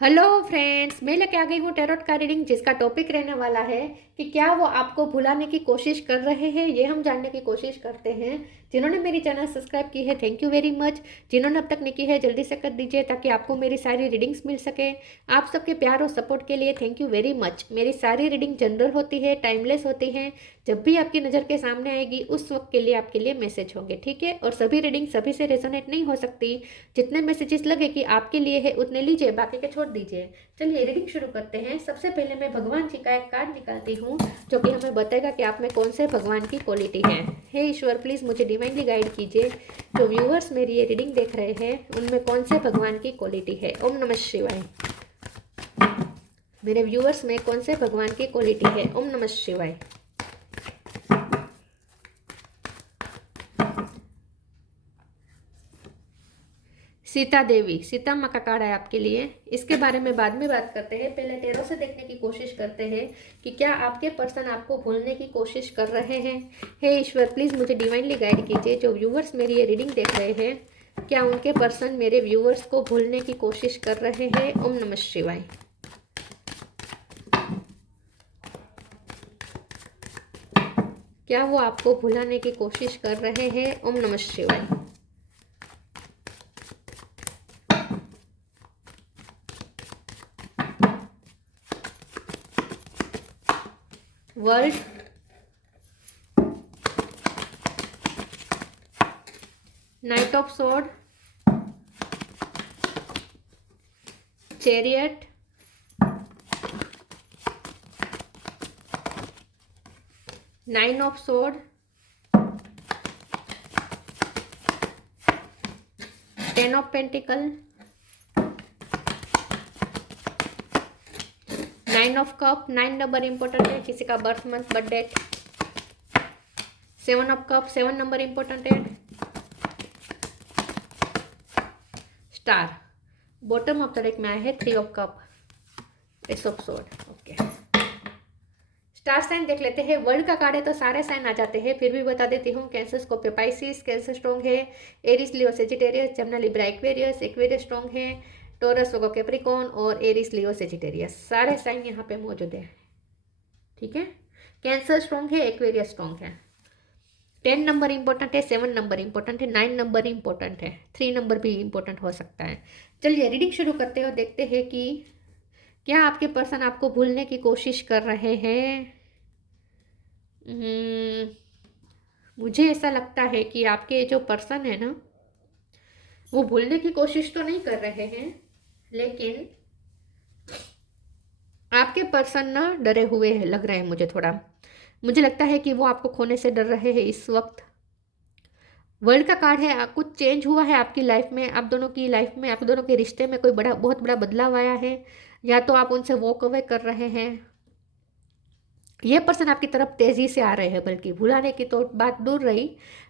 Hello friends, मैं लेके आ गई हूँ टैरोट का रीडिंग जिसका टॉपिक रहने वाला है कि क्या वो आपको भुलाने की कोशिश कर रहे हैं। ये हम जानने की कोशिश करते हैं। जिन्होंने मेरी चैनल सब्सक्राइब की है, थैंक यू वेरी मच। जिन्होंने अब तक नहीं की है, जल्दी से कर दीजिए ताकि आपको मेरी सारी रीडिंग्स मिल सके। आप सबके प्यार और सपोर्ट के लिए थैंक यू वेरी मच। मेरी सारी रीडिंग जनरल होती है, टाइमलेस होती है। जब भी आपकी नज़र के सामने आएगी उस वक्त के लिए आपके लिए मैसेज होंगे, ठीक है। और सभी रीडिंग सभी से रेजोनेट नहीं हो सकती। जितने मैसेजेस लगे कि आपके लिए है उतने लीजिए, बाकी के छोड़ दीजिए। चलिए रीडिंग शुरू करते हैं। सबसे पहले मैं भगवान जी का एक कार्ड निकालती हूँ जो कि हमें बताएगा कि आप में कौन से भगवान की क्वालिटी है। हे ईश्वर, प्लीज़ मुझे डिवाइनली गाइड कीजिए। जो व्यूअर्स मेरी ये रीडिंग देख रहे हैं उनमें कौन से भगवान की क्वालिटी है। ओम नमः शिवाय। मेरे व्यूअर्स में कौन से भगवान की क्वालिटी है। ओम नमः शिवाय। सीता देवी, सीता माँ का कार्ड है आपके लिए। इसके बारे में बाद में बात करते हैं, पहले टेरो से देखने की कोशिश करते हैं कि क्या आपके पर्सन आपको भूलने की कोशिश कर रहे हैं। हे ईश्वर, प्लीज़ मुझे डिवाइनली गाइड कीजिए। जो व्यूवर्स मेरी ये रीडिंग देख रहे हैं, क्या उनके पर्सन मेरे व्यूवर्स को भूलने की कोशिश कर रहे हैं। ओम नमः शिवाय। क्या वो आपको भुलाने की कोशिश कर रहे हैं। ओम नमः शिवाय। World, knight of sword, chariot, nine of sword, 10 of pentacle, 9 of cup. 9 number important है, किसी का birth month birth date. 7 of cup, 7 number important है। Star bottom of the deck में आया है। 3 of cup, ace of sword. Okay, star sign देख लेते हैं। वर्ल्ड का कार्ड है तो सारे साइन आ जाते हैं, फिर भी बता देती हूँ। Cancer Scorpio Pisces, Cancer strong है। Aries Leo Sagittarius, Gemini Libra Aquarius, Aquarius strong है। टोरस वोगो कैप्रिकॉन और एरिस लियो सेजिटेरियस, सारे साइन यहाँ पे मौजूद है, ठीक है। कैंसर स्ट्रॉन्ग है, एक्वेरियस स्ट्रॉन्ग है। 10 नंबर इंपॉर्टेंट है, 7 नंबर इंपॉर्टेंट है, 9 नंबर इंपॉर्टेंट है, 3 नंबर भी इंपॉर्टेंट हो सकता है। चलिए रीडिंग शुरू करते हो, देखते हैं कि क्या आपके पर्सन आपको भूलने की कोशिश कर रहे हैं। मुझे ऐसा लगता है कि आपके जो पर्सन है ना, वो भूलने की कोशिश तो नहीं कर रहे हैं, लेकिन आपके पर्सन ना डरे हुए हैं, लग रहे हैं मुझे थोड़ा। मुझे लगता है कि वो आपको खोने से डर रहे हैं इस वक्त। वर्ल्ड का कार्ड है, कुछ चेंज हुआ है आपकी लाइफ में, आप दोनों की लाइफ में, आप दोनों के रिश्ते में कोई बड़ा, बहुत बड़ा बदलाव आया है। या तो आप उनसे वॉक अवे कर रहे हैं, ये पर्सन आपकी तरफ तेजी से आ रहे हैं, बल्कि भुलाने की तो बात दूर रही।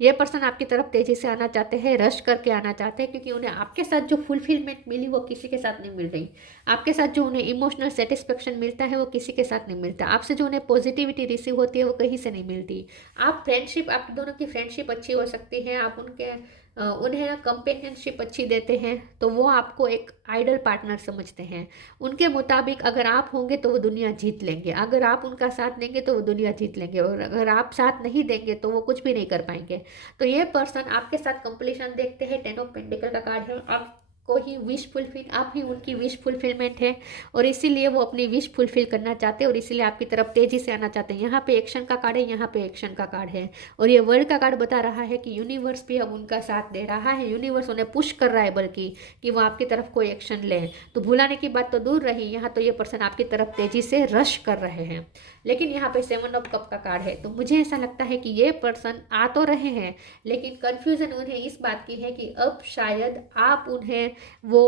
ये पर्सन आपकी तरफ तेजी से आना चाहते हैं, रश करके आना चाहते हैं, क्योंकि उन्हें आपके साथ जो फुलफिलमेंट मिली वो किसी के साथ नहीं मिल रही। आपके साथ जो उन्हें इमोशनल सेटिस्फेक्शन मिलता है वो किसी के साथ नहीं मिलता। आपसे जो उन्हें पॉजिटिविटी रिसीव होती है वो कहीं से नहीं मिलती। आप फ्रेंडशिप, आप दोनों की फ्रेंडशिप अच्छी हो सकती है, आप उनके उन्हें ना कंपेनियनशिप अच्छी देते हैं, तो वो आपको एक आइडल पार्टनर समझते हैं। उनके मुताबिक अगर आप होंगे तो वो दुनिया जीत लेंगे, अगर आप उनका साथ देंगे तो वो दुनिया जीत लेंगे, और अगर आप साथ नहीं देंगे तो वो कुछ भी नहीं कर पाएंगे। तो ये पर्सन आपके साथ कंप्लीशन देखते हैं। 10 ऑफ पेंटिकल का कार्ड है। आपको ही विश फुलफिल, आप ही उनकी विश फुलफिलमेंट है, और इसीलिए वो अपनी विश फुलफिल करना चाहते हैं और इसीलिए आपकी तरफ तेजी से आना चाहते हैं। यहाँ पे एक्शन का कार्ड है, यहाँ पे एक्शन का कार्ड है, और ये वर्ल्ड का कार्ड बता रहा है कि यूनिवर्स भी अब उनका साथ दे रहा है। यूनिवर्स उन्हें पुश कर रहा है, बल्कि कि वो आपकी तरफ कोई एक्शन लें। तो भुलाने की बात तो दूर रही, यहाँ तो ये पर्सन आपकी तरफ तेजी से रश कर रहे हैं। लेकिन यहाँ पे 7 ऑफ कप का कार्ड है, तो मुझे ऐसा लगता है कि ये पर्सन आ तो रहे हैं, लेकिन कंफ्यूजन उन्हें इस बात की है कि अब शायद आप उन्हें वो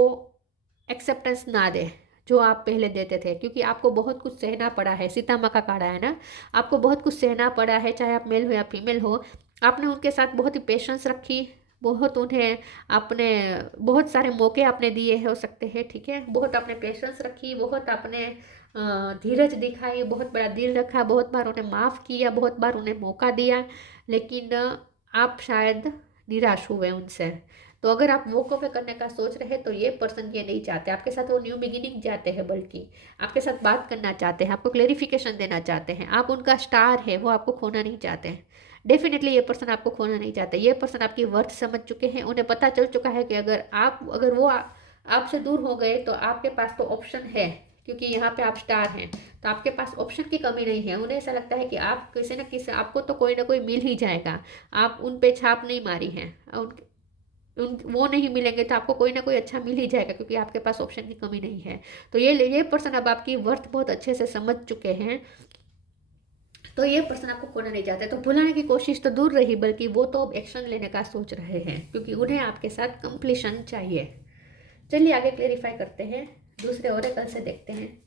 एक्सेप्टेंस ना दें जो आप पहले देते थे, क्योंकि आपको बहुत कुछ सहना पड़ा है। सीता माँ का कार्ड है ना, आपको बहुत कुछ सहना पड़ा है, चाहे आप मेल हो या फीमेल हो। आपने उनके साथ बहुत ही पेशेंस रखी, बहुत उन्हें आपने, बहुत सारे मौके आपने दिए हो सकते हैं, ठीक है। बहुत आपने पेशेंस रखी, बहुत आपने धीरज दिखाई, बहुत बड़ा दिल रखा, बहुत बार उन्हें माफ़ किया, बहुत बार उन्हें मौका दिया, लेकिन आप शायद निराश हुए उनसे। तो अगर आप वॉक अवे करने का सोच रहे हैं तो ये पर्सन ये नहीं चाहते आपके साथ, वो न्यू बिगिनिंग चाहते हैं, बल्कि आपके साथ बात करना चाहते हैं, आपको क्लेरिफिकेशन देना चाहते हैं, आप उनका स्टार है, वो आपको खोना नहीं चाहते हैं। डेफिनेटली ये पर्सन आपको खोना नहीं चाहते। ये पर्सन आपकी वर्थ समझ चुके हैं, उन्हें पता चल चुका है कि अगर वो आपसे दूर हो गए तो आपके पास तो ऑप्शन है, क्योंकि यहाँ पे आप स्टार हैं, तो आपके पास ऑप्शन की कमी नहीं है। उन्हें ऐसा लगता है कि आप किसी न किसी, आपको तो कोई ना कोई मिल ही जाएगा। आप उन पे छाप नहीं मारी है, वो नहीं मिलेंगे तो आपको कोई ना कोई अच्छा मिल ही जाएगा, क्योंकि आपके पास ऑप्शन की कमी नहीं है। तो ये पर्सन अब आपकी वर्थ बहुत अच्छे से समझ चुके हैं, तो ये पर्सन आपको खोना नहीं चाहते। तो भुलाने की कोशिश तो दूर रही, बल्कि वो तो अब एक्शन लेने का सोच रहे हैं, क्योंकि उन्हें आपके साथ कंप्लीशन चाहिए। चलिए आगे क्लेरिफाई करते हैं, दूसरे ओरेकल से देखते हैं।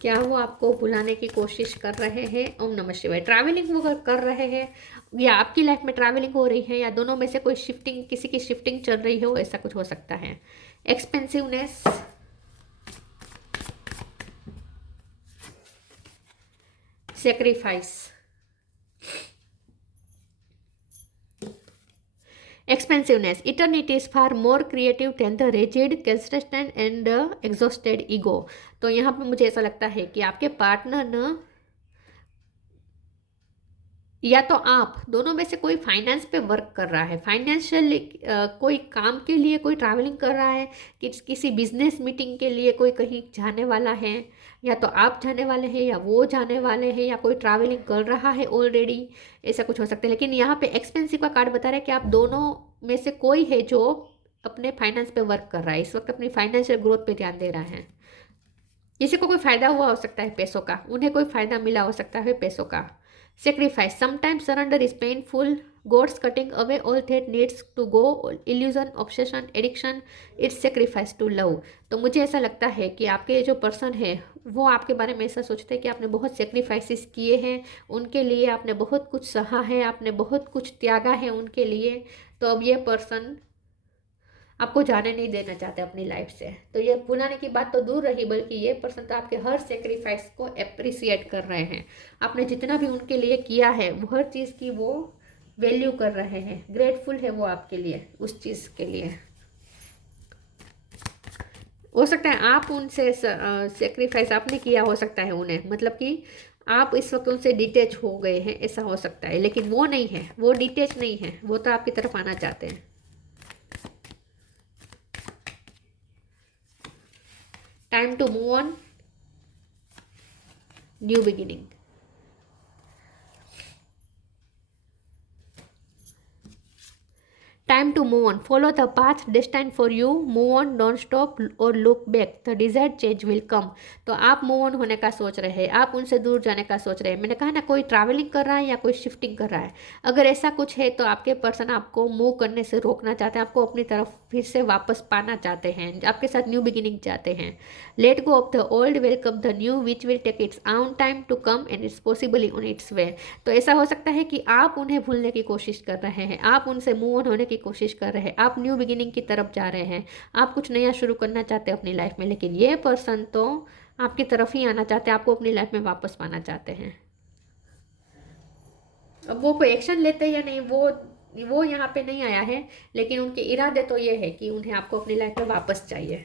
क्या वो आपको भुलाने की कोशिश कर रहे हैं? ओम नमः शिवाय। ट्रैवलिंग वो कर रहे हैं, या आपकी लाइफ में ट्रैवलिंग हो रही है, या दोनों में से कोई शिफ्टिंग, किसी की शिफ्टिंग चल रही हो, ऐसा कुछ हो सकता है। एक्सपेंसिवनेस, sacrifice, expansiveness. Eternity is far more creative than the rigid, consistent and exhausted ego. तो यहाँ पे मुझे ऐसा लगता है कि आपके पार्टनर न, या तो आप दोनों में से कोई फाइनेंस पे वर्क कर रहा है, फाइनेंशियल कोई काम के लिए कोई ट्रैवलिंग कर रहा है, किसी बिजनेस मीटिंग के लिए कोई कहीं जाने वाला है, या तो आप जाने वाले हैं या वो जाने वाले हैं, या कोई ट्रैवलिंग कर रहा है ऑलरेडी, ऐसा कुछ हो सकता है। लेकिन यहाँ पे एक्सपेंसिव का कार्ड बता रहा है कि आप दोनों में से कोई है जो अपने फाइनेंस पे वर्क कर रहा है, इस वक्त अपनी फाइनेंशियल ग्रोथ पे ध्यान दे रहा है। किसी को कोई फायदा हुआ हो सकता है पैसों का, उन्हें कोई फायदा मिला हो सकता है पैसों का। Sacrifice. Sometimes surrender is painful. God's cutting away all that needs to go. Illusion, obsession, addiction. It's sacrifice to love. तो मुझे ऐसा लगता है कि आपके जो पर्सन है वो आपके बारे में ऐसा सोचते हैं कि आपने बहुत सेक्रीफाइसेस किए हैं उनके लिए, आपने बहुत कुछ सहा है, आपने बहुत कुछ त्यागा है उनके लिए। तो अब ये पर्सन आपको जाने नहीं देना चाहते अपनी लाइफ से। तो ये भुलाने की बात तो दूर रही, बल्कि ये पर्सन तो आपके हर सेक्रीफाइस को अप्रिसिएट कर रहे हैं। आपने जितना भी उनके लिए किया है वो हर चीज़ की वो वैल्यू कर रहे हैं, ग्रेटफुल है वो आपके लिए, उस चीज़ के लिए। हो सकता है आप उनसे सेक्रीफाइस आपने किया हो सकता है उन्हें, मतलब कि आप इस वक्त उनसे डिटेच हो गए हैं, ऐसा हो सकता है। लेकिन वो नहीं है, वो डिटेच नहीं है, वो तो आपकी तरफ आना चाहते हैं। Time to move on, new beginning. Time to move on. Follow the path destined for you. Move on, don't stop or look back. The desired change will come. तो आप मूव ऑन होने का सोच रहे हैं, आप उनसे दूर जाने का सोच रहे हैं। मैंने कहा ना, कोई ट्रैवलिंग कर रहा है या कोई शिफ्टिंग कर रहा है। अगर ऐसा कुछ है तो आपके पर्सन आपको मूव करने से रोकना चाहते हैं, आपको अपनी तरफ फिर से वापस पाना चाहते हैं, आपके साथ न्यू बिगिनिंग चाहते हैं। Let go of the old, welcome the new which will take its own time to come and it's possibly on its way. तो ऐसा हो सकता है कि आप उन्हें भूलने की कोशिश कर रहे हैं, आप उनसे मूव ऑन होने की कोशिश कर रहे हैं, आप न्यू बिगिनिंग की तरफ जा रहे हैं, आप कुछ नया शुरू करना चाहते हैं अपनी लाइफ में। लेकिन ये पर्सन तो आपकी तरफ ही आना चाहते हैं, आपको अपनी लाइफ में वापस पाना चाहते हैं। अब वो कोई एक्शन लेते या नहीं, वो यहाँ पे नहीं आया है, लेकिन उनके इरादे तो ये है कि उन्हें आपको अपनी लाइफ में वापस चाहिए।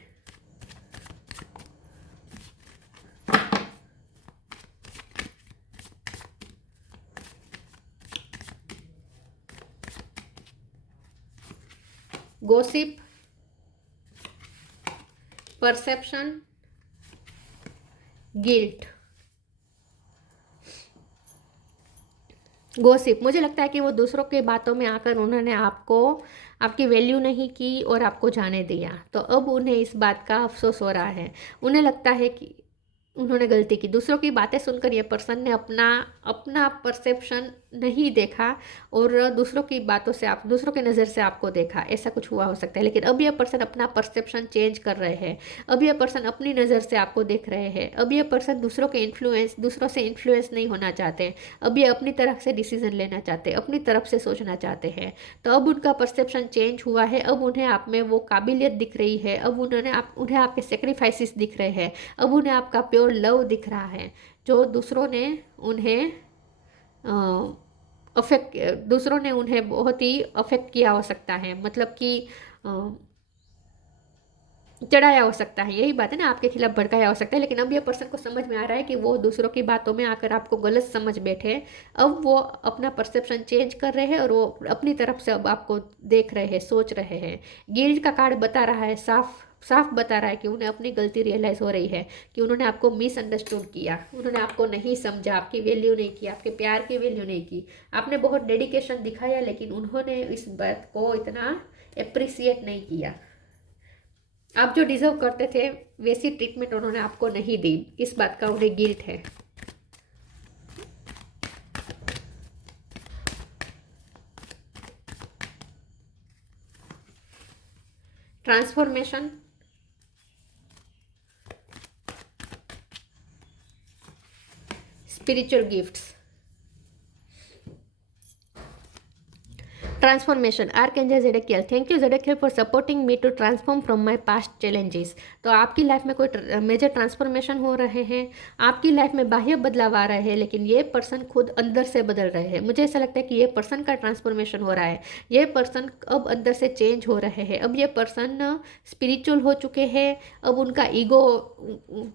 Gossip, perception, guilt. गोसिप, मुझे लगता है कि वो दूसरों के बातों में आकर उन्होंने आपकी वैल्यू नहीं की और आपको जाने दिया। तो अब उन्हें इस बात का अफसोस हो रहा है, उन्हें लगता है कि उन्होंने गलती की। दूसरों की बातें सुनकर ये पर्सन ने अपना परसेप्शन नहीं देखा और दूसरों की बातों से दूसरों की नज़र से आपको देखा, ऐसा कुछ हुआ हो सकता है। लेकिन अब ये पर्सन अपना परसेप्शन चेंज कर रहे हैं, अब ये पर्सन अपनी नज़र से आपको देख रहे हैं, अब ये पर्सन दूसरों से इन्फ्लुएंस नहीं होना चाहते, अब ये अपनी तरफ से डिसीजन लेना चाहते हैं, अपनी तरफ से सोचना चाहते हैं। तो अब उनका परसेप्शन चेंज हुआ है, अब उन्हें आप में वो काबिलियत दिख रही है, अब उन्हें आपके सेक्रीफाइसेस दिख रहे हैं, अब उन्हें आपका प्योर जो लव दिख रहा है, जो दूसरों ने उन्हें दूसरों ने उन्हें बहुत ही अफेक्ट किया हो सकता है, मतलब कि चढ़ाया हो सकता है, यही बात है ना, आपके खिलाफ भड़काया हो सकता है। लेकिन अब ये पर्सन को समझ में आ रहा है कि वो दूसरों की बातों में आकर आपको गलत समझ बैठे। अब वो अपना परसेप्शन चेंज कर रहे हैं और वो अपनी तरफ से अब आपको देख रहे हैं, सोच रहे हैं। गिल्ड का कार्ड बता रहा है, साफ साफ बता रहा है कि उन्हें अपनी गलती रियलाइज़ हो रही है, कि उन्होंने आपको मिसअंडरस्टूड किया, उन्होंने आपको नहीं समझा, आपकी वैल्यू नहीं की, आपके प्यार की वैल्यू नहीं की। आपने बहुत डेडिकेशन दिखाया लेकिन उन्होंने इस बात को इतना अप्रिसिएट नहीं किया। आप जो डिजर्व करते थे वैसी ट्रीटमेंट उन्होंने आपको नहीं दी, इस बात का उन्हें गिल्ट है। Transformation, spiritual gifts, transformation, archangel Zadkiel, thank you Zadkiel for supporting me to transform from my past challenges. तो आपकी लाइफ में कोई मेजर ट्रांसफॉर्मेशन हो रहे हैं, आपकी लाइफ में बाह्य बदलाव आ रहे हैं, लेकिन ये पर्सन खुद अंदर से बदल रहे हैं। मुझे ऐसा लगता है कि ये पर्सन का ट्रांसफॉर्मेशन हो रहा है, ये पर्सन अब अंदर से चेंज हो रहे हैं। अब ये पर्सन स्पिरिचुअल हो चुके हैं। अब उनका ईगो,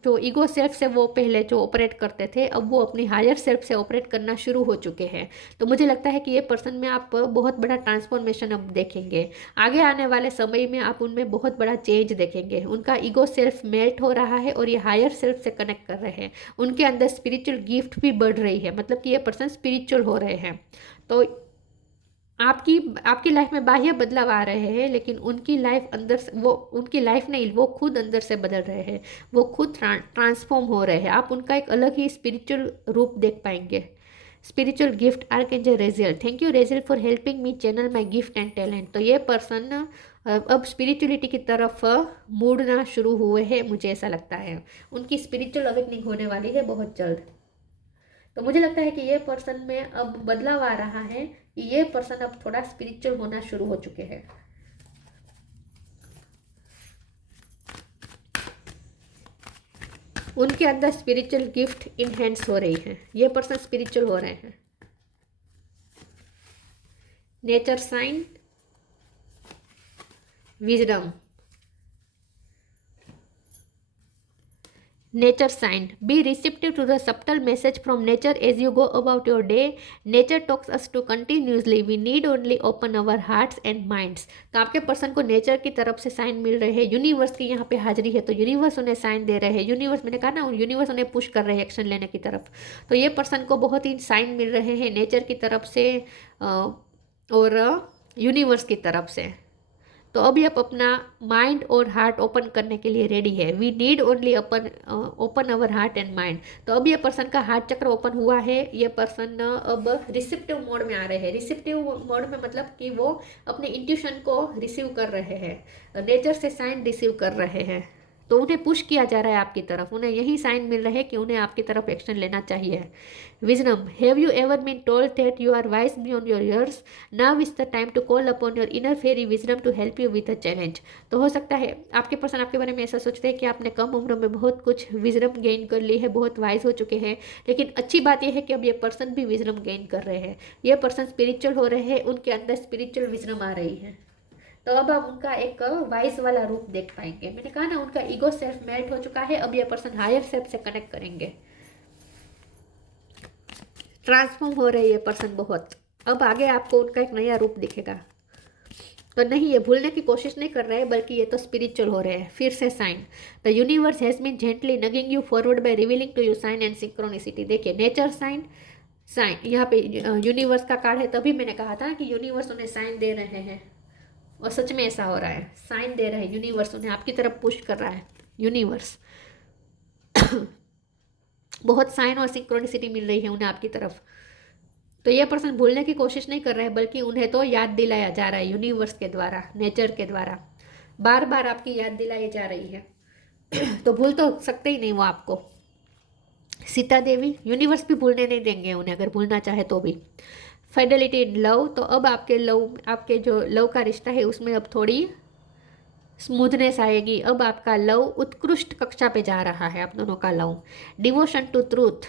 जो ईगो सेल्फ से वो पहले जो ऑपरेट करते थे, अब वो अपनी हायर सेल्फ से ऑपरेट करना शुरू हो चुके हैं। तो मुझे लगता है कि ये पर्सन में आप बहुत बड़ा ट्रांसफॉर्मेशन अब देखेंगे। आगे आने वाले समय में आप उनमें बहुत बड़ा चेंज देखेंगे। उनका ईगो सेल्फ मेल्ट हो रहा है और ये हायर सेल्फ से कनेक्ट कर रहे हैं। उनके अंदर स्पिरिचुअल गिफ्ट भी बढ़ रही है, मतलब कि ये पर्सन स्पिरिचुअल हो रहे हैं। तो आपकी आपकी लाइफ में बाह्य बदलाव आ रहे हैं, लेकिन उनकी लाइफ अंदर से, वो उनकी लाइफ नहीं, वो खुद अंदर से बदल रहे हैं, वो खुद ट्रांसफॉर्म हो रहे हैं। आप उनका एक अलग ही स्पिरिचुअल रूप देख पाएंगे। Spiritual gift, archangel Raziel, thank you Raziel for helping me channel my gift and talent. तो ये पर्सन अब स्पिरिचुअलिटी की तरफ मुड़ना शुरू हुए हैं, मुझे ऐसा लगता है। उनकी स्पिरिचुअल अवेकनिंग होने वाली है बहुत जल्द। तो मुझे लगता है कि ये पर्सन में अब बदलाव आ रहा है, कि ये पर्सन अब थोड़ा स्पिरिचुअल होना शुरू हो चुके हैं। उनके अंदर स्पिरिचुअल गिफ्ट इनहेंस हो रही है, ये पर्सन स्पिरिचुअल हो रहे हैं। Nature sign, wisdom, nature sign, be receptive to the subtle message from nature as you go about your day. Nature talks us to continuously, we need only open our hearts and minds. तो आपके person को nature की तरफ से sign मिल रहे हैं, universe की यहाँ पे हाजिरी है, तो यूनिवर्स उन्हें साइन दे रहे हैं। यूनिवर्स, मैंने कहा ना, यूनिवर्स उन्हें पुश कर रहे हैं एक्शन लेने की तरफ। तो ये पर्सन को बहुत ही साइन मिल रहे हैं नेचर की तरफ से और यूनिवर्स की तरफ से। तो अभी आप अपना माइंड और हार्ट ओपन करने के लिए रेडी है। We need only open our heart and mind. तो अब ये पर्सन का हार्ट चक्र ओपन हुआ है। ये पर्सन अब रिसेप्टिव मोड में आ रहे हैं। रिसेप्टिव मोड में मतलब कि वो अपने इंट्यूशन को रिसीव कर रहे हैं, नेचर से साइन रिसीव कर रहे हैं। तो उन्हें पुश किया जा रहा है आपकी तरफ, उन्हें यही साइन मिल रहे हैं कि उन्हें आपकी तरफ एक्शन लेना चाहिए। Wisdom, have you ever been told that you are wise beyond your years, now is the time to call upon your inner fairy wisdom to help you with a challenge. तो हो सकता है आपके person आपके बारे में ऐसा सोचते हैं कि आपने कम उम्र में बहुत कुछ विजडम गेन कर ली है, बहुत वाइज हो चुके हैं, लेकिन अच्छी बात यह है कि अब ये पर्सन भी विजडम गेन कर रहे हैं। ये पर्सन स्पिरिचुअल हो रहे हैं, उनके अंदर स्पिरिचुअल विजडम आ रही है। तो अब आप उनका एक वाइज वाला रूप देख पाएंगे। मैंने कहा ना, उनका ईगो सेल्फ मेल्ट हो चुका है, अब ये पर्सन हायर सेल्फ से कनेक्ट करेंगे। ट्रांसफॉर्म हो रही है पर्सन बहुत। अब आगे आपको उनका एक नया रूप दिखेगा। तो नहीं, ये भूलने की कोशिश नहीं कर रहे हैं, बल्कि ये तो स्पिरिचुअल हो रहे हैं। फिर से sign, the universe has been gently nudging you forward by revealing to you sign and synchronicity. देखिए, नेचर साइन, साइन, यहाँ पे यूनिवर्स का कार्ड है, तभी मैंने कहा था कि यूनिवर्स उन्हें साइन दे रहे हैं, और सच में ऐसा हो रहा है। साइन दे रहे हैं यूनिवर्स, उन्हें आपकी तरफ पुश कर रहा है यूनिवर्स। बहुत साइन और सिंक्रोनिसिटी मिल रही है उन्हें आपकी तरफ। तो ये पर्सन भूलने की कोशिश नहीं कर रहे हैं, बल्कि उन्हें तो याद दिलाया जा रहा है यूनिवर्स के द्वारा, नेचर के द्वारा बार बार आपकी याद दिलाई जा रही है। तो भूल तो सकते ही नहीं वो आपको। सीता देवी, यूनिवर्स भी भूलने नहीं देंगे उन्हें, अगर भूलना चाहे तो भी। फाइडेलिटी इन लव, तो अब आपके लव, आपके जो लव का रिश्ता है उसमें अब थोड़ी स्मूथनेस आएगी। अब आपका लव उत्कृष्ट कक्षा पे जा रहा है, आप दोनों का लव। डिवोशन टू ट्रूथ,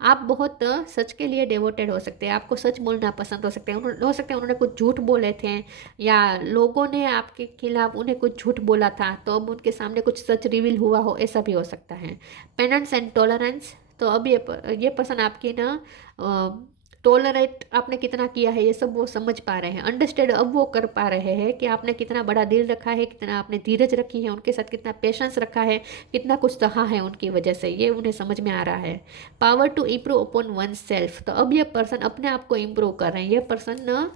आप बहुत सच के लिए डिवोटेड हो सकते हैं, आपको सच बोलना पसंद हो सकते हैं। हो सकता है उन्होंने कुछ झूठ बोले थे, या लोगों ने आपके खिलाफ उन्हें कुछ झूठ बोला था, तो अब उनके सामने कुछ सच रिवील हुआ हो, ऐसा भी हो सकता है। पेनेंस एंड टॉलरेंस, तो अब ये पर्सन आपकी ना टॉलरेट आपने कितना किया है, ये सब वो समझ पा रहे हैं। अंडरस्टैंड अब वो कर पा रहे हैं कि आपने कितना बड़ा दिल रखा है, कितना आपने धीरज रखी है उनके साथ, कितना पेशेंस रखा है, कितना कुछ सहा है उनकी वजह से, ये उन्हें समझ में आ रहा है। Power to improve upon oneself, तो अब ये पर्सन अपने आप को इम्प्रूव कर रहे हैं। ये पर्सन ना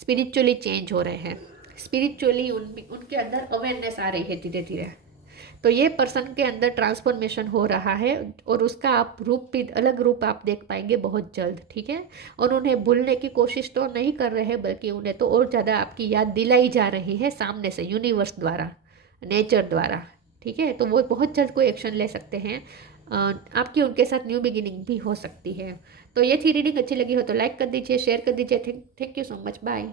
स्पिरिचुअली चेंज हो रहे हैं, स्पिरिचुअली उनके अंदर अवेयरनेस आ रही है धीरे धीरे। तो ये पर्सन के अंदर ट्रांसफॉर्मेशन हो रहा है, और उसका आप रूप भी, अलग रूप आप देख पाएंगे बहुत जल्द, ठीक है। और उन्हें भूलने की कोशिश तो नहीं कर रहे हैं, बल्कि उन्हें तो और ज़्यादा आपकी याद दिलाई जा रही है सामने से, यूनिवर्स द्वारा, नेचर द्वारा, ठीक है। तो वो बहुत जल्द कोई एक्शन ले सकते हैं। आपकी उनके साथ न्यू बिगिनिंग भी हो सकती है। तो ये थी रीडिंग, अच्छी लगी हो तो लाइक कर दीजिए, शेयर कर दीजिए। Thank you so much, bye.